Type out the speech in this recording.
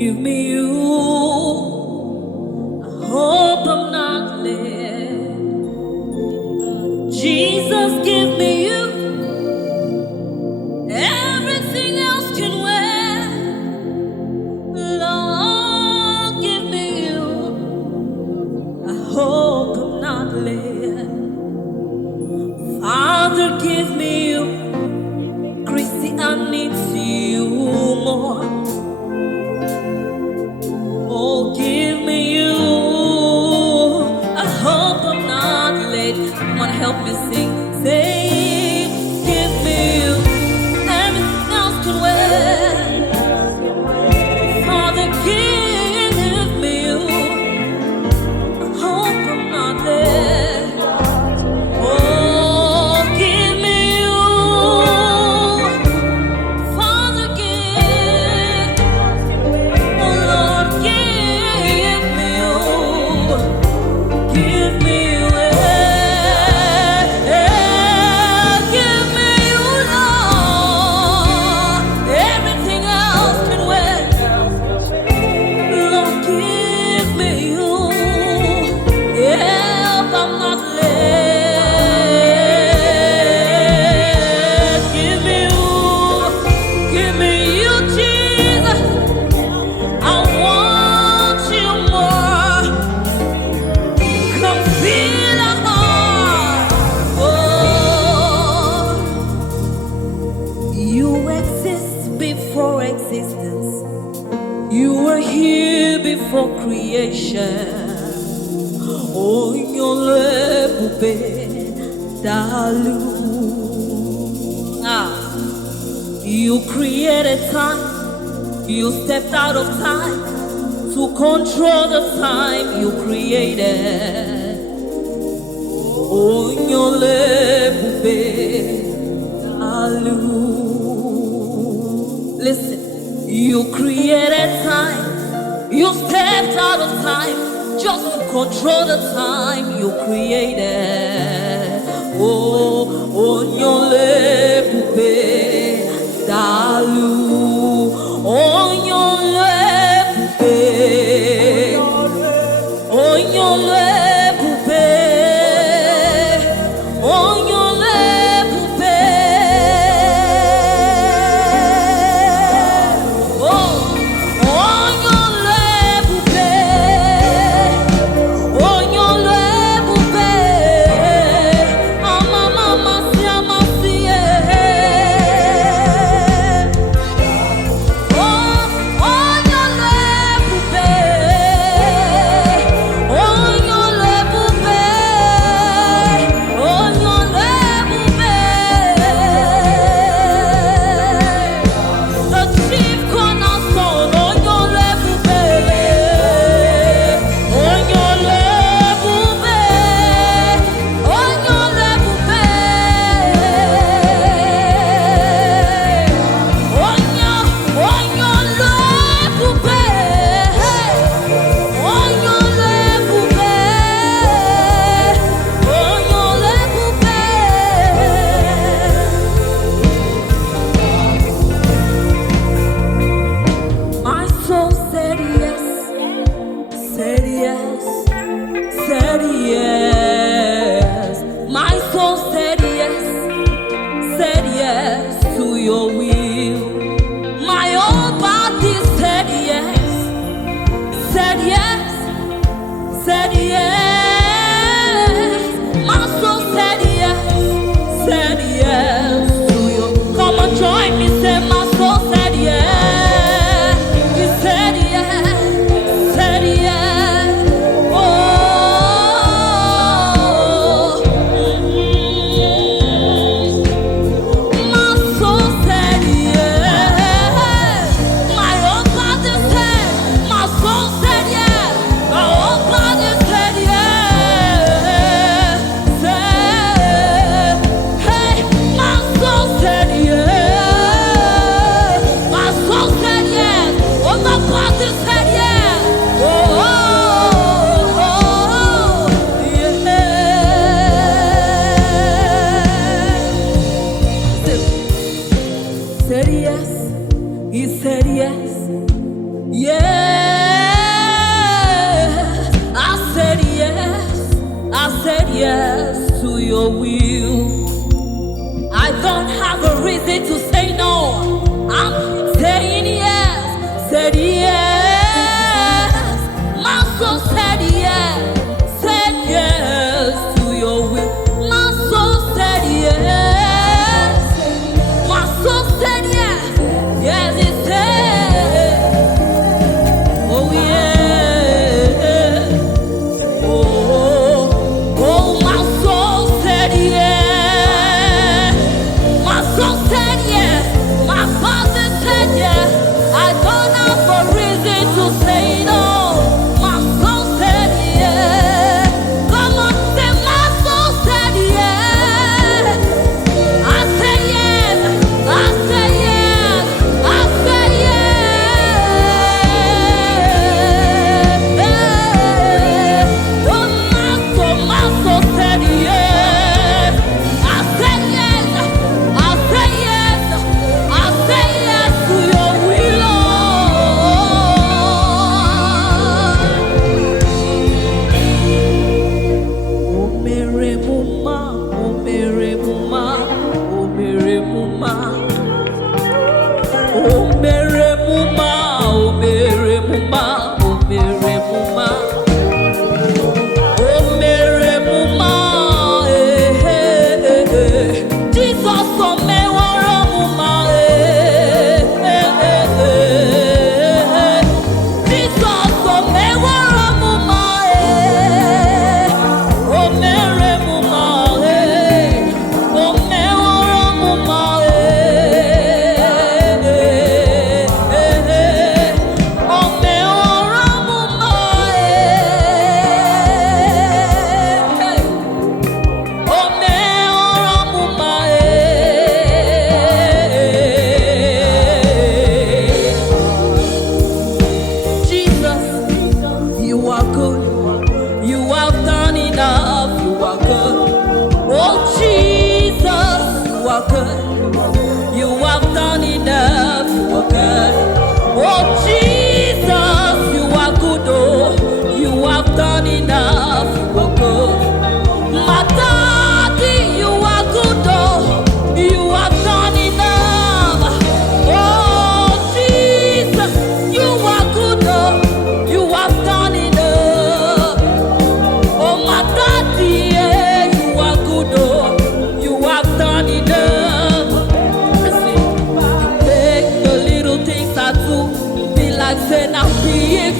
Give me you. I hope I'm not led. Jesus, give me you. Everything else can wait. Lord, give me you. I hope I'm not led. Father, give me you. Christy, I need you more. Oh, give me you. I hope I'm not late. Come on, help me sing. Say, give me you. Everything else can wait. Father, give me you. I hope I'm not late. Oh, give me you. Father, give. Oh, Lord, give me you. Give me you. Give me you, Lord. Everything else can wait. Lord, give me you. Help, I'm not late. Give me you. Give me you, Jesus. I want you more. Come fill our heart. Oh, you exist before existence. You were here before creation. Oh, your lebube dalu. You created time. You stepped out of time to control the time you created. Oh, your lebube dalu. Listen, you created time. You stepped out of time just to control the time you created. Oh, nyole pupe dalu. Oh, nyole pupe. Oh, nyole pupe. Oh, nyole pupe. Oh, nyole pupe. Oh, nyole pupe. Mama, siama sie. Oh, nyole pupe. Oh, nyole pupe. Oh, nyole pupe. The chief cornerstone. Oh, nyole pupe. Oh, nyole pupe. Oh, nyole pupe. Oh, nyole pupe. Oh, nyole pupe. Oh, nyole pupe. My soul said yes, said yes, said yes. My soul said yes to your will. My whole body said yes, said yes, said yes. My soul said yes to you. Come on, join me, say my soul said yes. He said yes, said yes. Oh, my soul said yes. My whole body said, my soul said yes. My whole body said yes. Say, hey, my soul said yes. My soul said yes. Oh, my body said yes. Oh, yeah. Said yes. He said yes. Yes, I said yes to your will. I don't have a reason to say no. I'm saying yes, said yes. My soul said yes to your will. My soul said yes. My soul said yes. Yes, it said. Oh yeah. Oh, my soul said yes. My soul said yes. My father said yes. I don't have a reason to say no. My soul said yes. Come on, say my soul said yes. I said yes. I said yes. I said yes. Oh, my soul said yes. I said yes. I said yes. I said yes to your will, Lord. Oh, Mary Muma, oh, Mary Muma, oh, Mary Muma. Oh, Mary Muma, oh, Mary Muma, oh, Mary Muma. Oh, Mary Muma, eh, eh, eh, eh. Jesus, oh, Mewara Muma, eh, eh, eh, eh. Jesus, oh, Mewara Muma, eh. Oh, Mary Muma, eh. Oh, Mewara Muma, eh, eh, eh, eh. Oh, Mewara Muma, eh. Oh, Mewara Muma, eh. Jesus, you are good. You have done enough. You are good. Oh, Jesus, you are good. You have done enough. You are good. Oh, Jesus, you are good. Oh, you have done enough. You are good. My daddy, you are good. Oh, you have done enough. Oh, Jesus, you are good. Oh, you have done enough. Oh, my daddy, yeah, you are good. Oh, you have done enough. Listen, you make the little things I do be like saying I'm big.